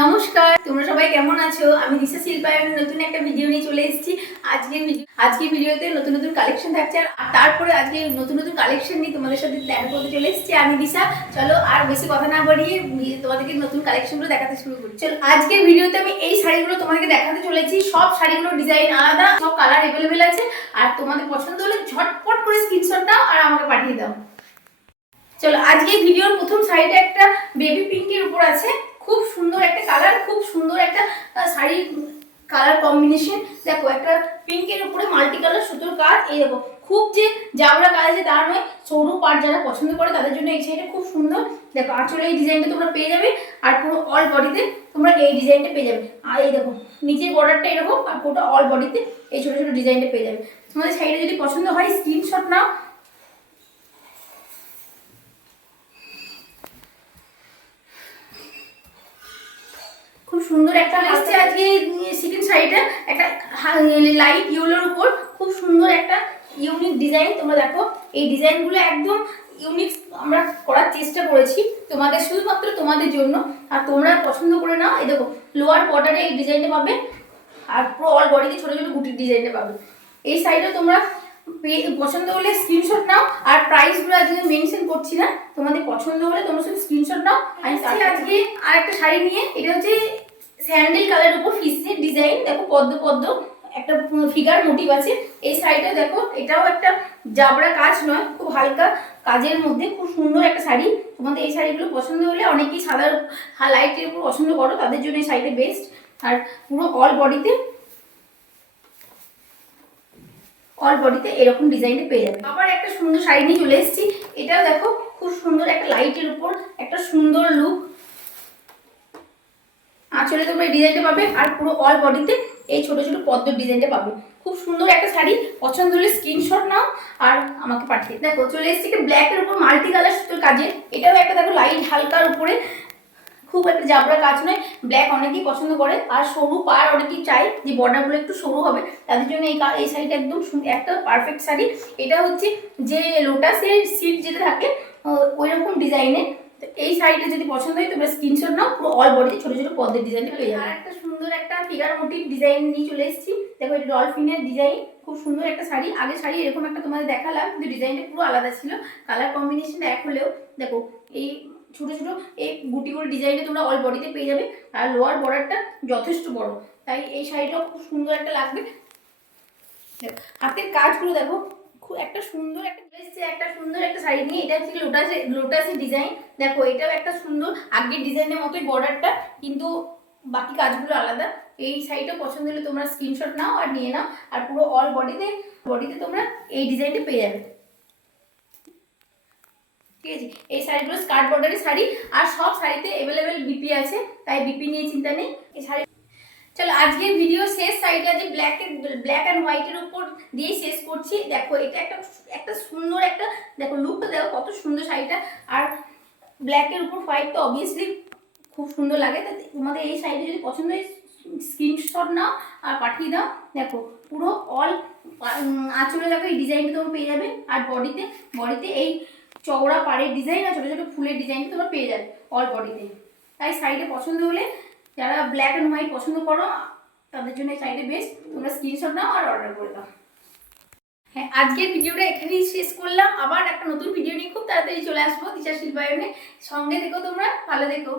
নমস্কার, তোমরা সবাই কেমন আছো? আমি দিশা শিল্পায়নের নতুন একটা ভিডিও নিয়ে চলে এসেছি। আজকে ভিডিওতে নতুন নতুন কালেকশন থাকছে, আর তারপরে আজকে নতুন নতুন কালেকশন নিয়ে তোমাদের সাথে দেখা করতে চলে এসেছি আমি দিশা। চলো আর বেশি কথা না বাড়িয়ে তোমাদেরকে নতুন কালেকশনগুলো দেখাতে শুরু করি। চলো আজকের ভিডিওতে আমি এই শাড়িগুলো তোমাদেরকে দেখাতে চলেছি। সব শাড়িগুলোর ডিজাইন আলাদা, সব কালার অ্যাভেলেবেল আছে, আর তোমাদের পছন্দ হলে ঝটপট করে স্ক্রিনশট নাও আর আমাকে পাঠিয়ে দাও। চলো আজকে ভিডিওর প্রথম শাড়িটা একটা বেবি পিঙ্কের উপর আছে। খুব সুন্দর একটা কালার, খুব সুন্দর একটা শাড়ি কালার কম্বিনেশন। দেখো একটা পিঙ্কের উপরে মাল্টি কালার সুতোর কাজ। এই দেখো খুব যে জাবরা কাজ আছে তার নয়, সরু পাট যারা পছন্দ করে তাদের জন্য এই শাড়িটা খুব সুন্দর। দেখো আঁচলে এই ডিজাইনটা তোমরা পেয়ে যাবে, আর পুরো অল বডিতে তোমরা এই ডিজাইনটা পেয়ে যাবে। আর এই দেখো নিচের বর্ডারটা এরকম, আর পুরোটা অল বডিতে এই ছোটো ছোটো ডিজাইনটা পেয়ে যাবে। তোমাদের শাড়িটা যদি পছন্দ হয় স্ক্রিনশট নাও। খুব সুন্দর একটা আসছে আজকে সেকেন্ড শাড়িটা, একটা লাইট ইয়েলোর উপর খুব সুন্দর একটা ইউনিক ডিজাইন। তোমরা দেখো এই ডিজাইনগুলো একদম ইউনিক আমরা করার চেষ্টা করেছি তোমাদের, শুধুমাত্র তোমাদের জন্য। আর তোমরা পছন্দ করে নাও। এই দেখো লোয়ার বর্ডারে এই ডিজাইনটা পাবে, আর পুরো অল বডিতে ছোটো ছোটো গুটির ডিজাইনটা পাবে। এই শাড়িটা তোমরা পছন্দ হলে স্ক্রিনশট নাও। আর প্রাইসগুলো আজকে মেনশন করছি না, তোমাদের পছন্দ হলে তোমরা শুধু স্ক্রিনশট নাও। আমি আজকে আর একটা শাড়ি নিয়ে, এটা হচ্ছে স্যান্ডেল কালার উপর ফিসের ডিজাইন। দেখো পদ্ম পদ্ম একটা ফিগার মোটিভ আছে। এই শাড়িটা দেখো, এটাও একটা জাবরা কাজ নয়, খুব হালকা কাজের মধ্যে খুব সুন্দর একটা শাড়ি। তোমাদের এই শাড়িগুলো পছন্দ হলে, অনেকেই সাদা লাইটের উপর পছন্দ করো তাদের জন্য এই শাড়িটা বেস্ট। আর পুরো অল বডিতে এরকম ডিজাইনটা পেয়ে যাবে। আবার একটা সুন্দর শাড়ি নিয়ে চলে এসেছি। এটাও দেখো খুব সুন্দর একটা লাইটের উপর একটা সুন্দর লুক। আঁচলে তোমরা এই ডিজাইনটা পাবে, আর পুরো অল বডিতে এই ছোট ছোট পদ্মের ডিজাইনটা পাবে। খুব সুন্দর একটা শাড়ি, পছন্দ হলে স্ক্রিনশট নাও আর আমাকে পাঠিয়ে। দেখো চলে এসেছি একটা ব্ল্যাকের উপর মাল্টি কালার সুতোর কাজে। এটাও একটা দেখো লাইট হালকার উপরে, খুব একটা জাবরা কাজ নয়। ব্ল্যাক অনেকেই পছন্দ করে, আর সরু পাড় অনেকেই চাই যে বর্ডারগুলো একটু সরু হবে, তাদের জন্য এই শাড়িটা একদম একটা পারফেক্ট শাড়ি। এটা হচ্ছে যে লোটাসের সিট যেটা থাকে ওই রকম ডিজাইনের। তো এই শাড়িটা যদি পছন্দ হয় তোমরা স্ক্রিনশট নাও। পুরো অল বডিতে ছোটো ছোটো পদ্মের ডিজাইনটা পেয়ে যাবে। আর একটা সুন্দর একটা ফিগার মোটিভ ডিজাইন নিয়ে চলে এসেছি। দেখো এটা ডলফিনের ডিজাইন, খুব সুন্দর একটা শাড়ি। আগে শাড়ি এরকম একটা তোমাদের দেখালাম, কিন্তু ডিজাইনটা পুরো আলাদা ছিল, কালার কম্বিনেশনটা এক হলেও দেখো এই ছোটো ছোটো এই গুটি গুটি ডিজাইনটা তোমরা অল বডিতে পেয়ে যাবে। আর লোয়ার বর্ডারটা যথেষ্ট বড়, তাই এই শাড়িটাও খুব সুন্দর একটা লাগবে। হাতের কাজগুলো দেখো, খুব একটা সুন্দর একটা শাড়ি নিয়ে। এটা হচ্ছে লোটাসের ডিজাইন। দেখো এটাও একটা সুন্দর আগের ডিজাইনের মতোই বর্ডারটা, কিন্তু বাকি কাজগুলো আলাদা। এই শাড়িটা পছন্দ হলে তোমরা স্ক্রিনশট নাও আর নিয়ে নাও। আর পুরো অল বডিতে তোমরা এই ডিজাইনটা পেয়ে যাবে। ঠিক আছে, এই শাড়িগুলো স্কার্ট বর্ডারের শাড়ি, আর সব শাড়িতে অ্যাভেলেবেল বিপি আছে, তাই বিপি নিয়ে চিন্তা নেই। এই শাড়ি চলো আজকের ভিডিও শেষ শাড়িটা যে ব্ল্যাক অ্যান্ড হোয়াইটের উপর দিয়ে শেষ করছি। দেখো এটা একটা সুন্দর একটা দেখো লুকটা দেখো কত সুন্দর শাড়িটা। আর ব্ল্যাকের উপর হোয়াইট তো অবভিয়াসলি খুব সুন্দর লাগে। তো তোমাদের এই শাড়িটা যদি পছন্দ হয় স্ক্রিনশট নাও আর পাঠিয়ে দাও। দেখো পুরো অল আঁচলে দেখো এই ডিজাইনটা তোমরা পেয়ে যাবে। আর বডিতে এই চওড়া পাড়ের ডিজাইন আর ছোটো ছোটো ফুলের ডিজাইন তোমরা পেয়ে যাবে অল বডিতে। তাই শাড়িটা পছন্দ হলে, যারা ব্ল্যাক অ্যান্ড হোয়াইট পছন্দ করো তাদের জন্য এই শাড়িটা বেস্ট। তোমরা স্ক্রিনশট নাও আর অর্ডার করে দাও। হ্যাঁ, আজকের ভিডিওটা এখানেই শেষ করলাম। আবার একটা নতুন ভিডিও নিয়ে খুব তাড়াতাড়ি চলে আসবো দিশা শিল্পায়নে। সঙ্গে দেখো, তোমরা ভালো দেখো।